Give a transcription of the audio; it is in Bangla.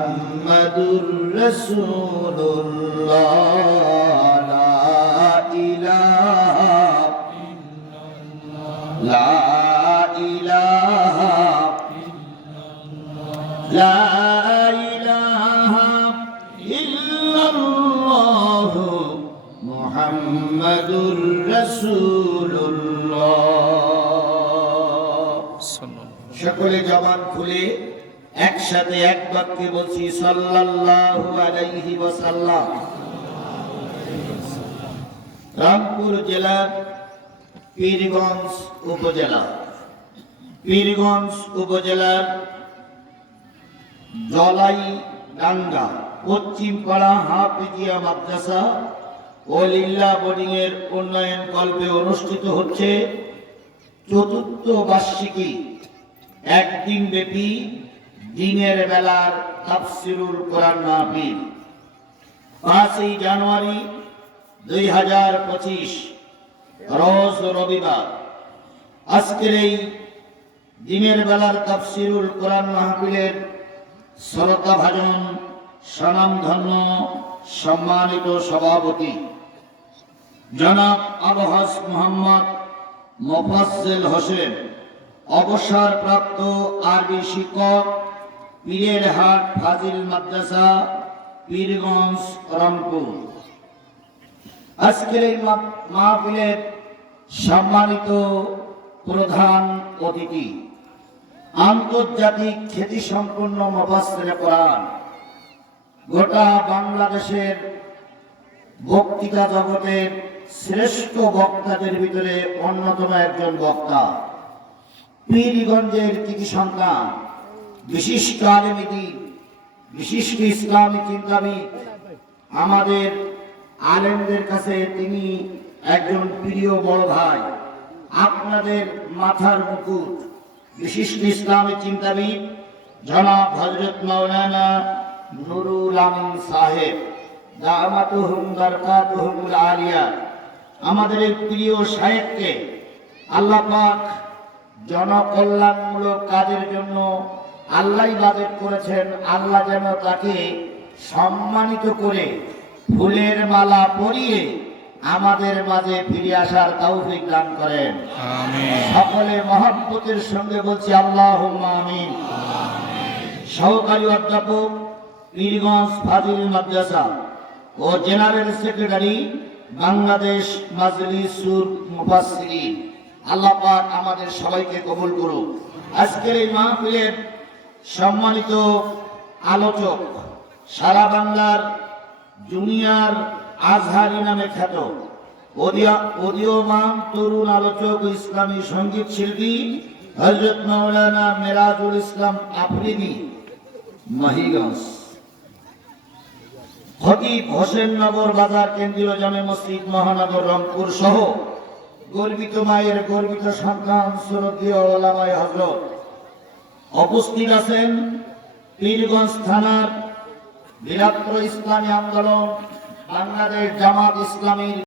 মুহাম্মাদুর রাসূলুল্লাহ লা ইলাহা লা ইলাহা লা ইলাহা ইল্লাল্লাহ মুহাম্মাদুর রাসূলুল্লাহ। সকলে জবান খুলে একসাথে এক বাক্যে বলছি সাল্লাল্লাহু আলাইহি ওয়াসাল্লাম। রামপুর জেলার পীরগঞ্জ উপজেলার জলাই ডাঙ্গা পশ্চিম পাড়া হাফিজিয়া মাদ্রাসা ও লিল্লা বোর্ডিং এর উন্নয়ন কল্পে অনুষ্ঠিত হচ্ছে চতুর্থ বার্ষিকী একদিন ব্যাপী দিনের বেলার তাফসিরুল কোরআন মাহফিল 5 জানুয়ারি 2025 রোজ রবিবার। আজকের এই দিনের বেলার তাফসিরুল কোরআন মাহফিলের শ্রোতাভাজন স্বনামধন্য সম্মানিত সভাপতি জনাব আবহাস মোহাম্মদ মোফাজ্জেল হোসেন, অবসরপ্রাপ্ত আরবি শিক্ষক, পীরেরহাট ফাজিল মাদ্রাসা, পীরগঞ্জ, রংপুর। আজকের এই মাহফিলের সম্মানিত প্রধান অতিথি আন্তর্জাতিক খ্যাতিসম্পন্ন মুফাসসিরে কোরআন, গোটা বাংলাদেশের বক্তৃতা জগতের শ্রেষ্ঠ বক্তাদের ভিতরে অন্যতম একজন বক্তা, পীরগঞ্জের কৃতি সন্তান, বিশিষ্ট আলেমী দ্বীন, বিশিষ্ট ইসলামী চিন্তাবিদ। আমাদের আলেমদের কাছে তিনি একজন প্রিয় বড় ভাই, আপনাদের মাথার মুকুট, বিশিষ্ট ইসলামী চিন্তাবিদ জনাব হযরত মাওলানা নুরুল আমিন সাহেব দামাতুহুম বারাকাতুহুমুল আলিয়া। আমাদের এই প্রিয় শায়েখকে আল্লাহ পাক জনকল্যাণমূলক কাজের জন্য আল্লাহই বাজেট করেছেন। আল্লাহ যেন তাকে সম্মানিত করে ফুলের মালা পরিয়ে আমাদের মাঝে ফিরে আসার তৌফিক দান করেন। আমিন। সকলে মহব্বতের সঙ্গে বলছি আল্লাহুম্মা আমিন। সহকারী অধ্যাপক, পীরগঞ্জ ফাজিল মাদ্রাসা ও জেনারেল সেক্রেটারি, বাংলাদেশ মাজলিসুল মুফাসসিরিন। আল্লাহ পাক আমাদের সবাইকে কবুল করুন। আজকের এই মাহফিলের সম্মানিত আলোচক, সারা বাংলার জুনিয়র আজহারি নামে খ্যাত উদীয়মান তরুণ আলোচক ও ইসলামী সঙ্গীত শিল্পী হযরত মাওলানা মেরাজুল ইসলাম আফ্রিদি, মাহিগঞ্জ। খতিব হোসেননগর বাজার কেন্দ্রীয় জামে মসজিদ মহানগর, রংপুর সহ গর্বিত মায়ের গর্বিত সন্তান শ্রদ্ধেয় ওলামায়ে হযরত। উপস্থিত আছেন পীরগঞ্জ থানার বীরত্ব ইসলামী আন্দোলন, বাংলাদেশ জামাত ইসলামীর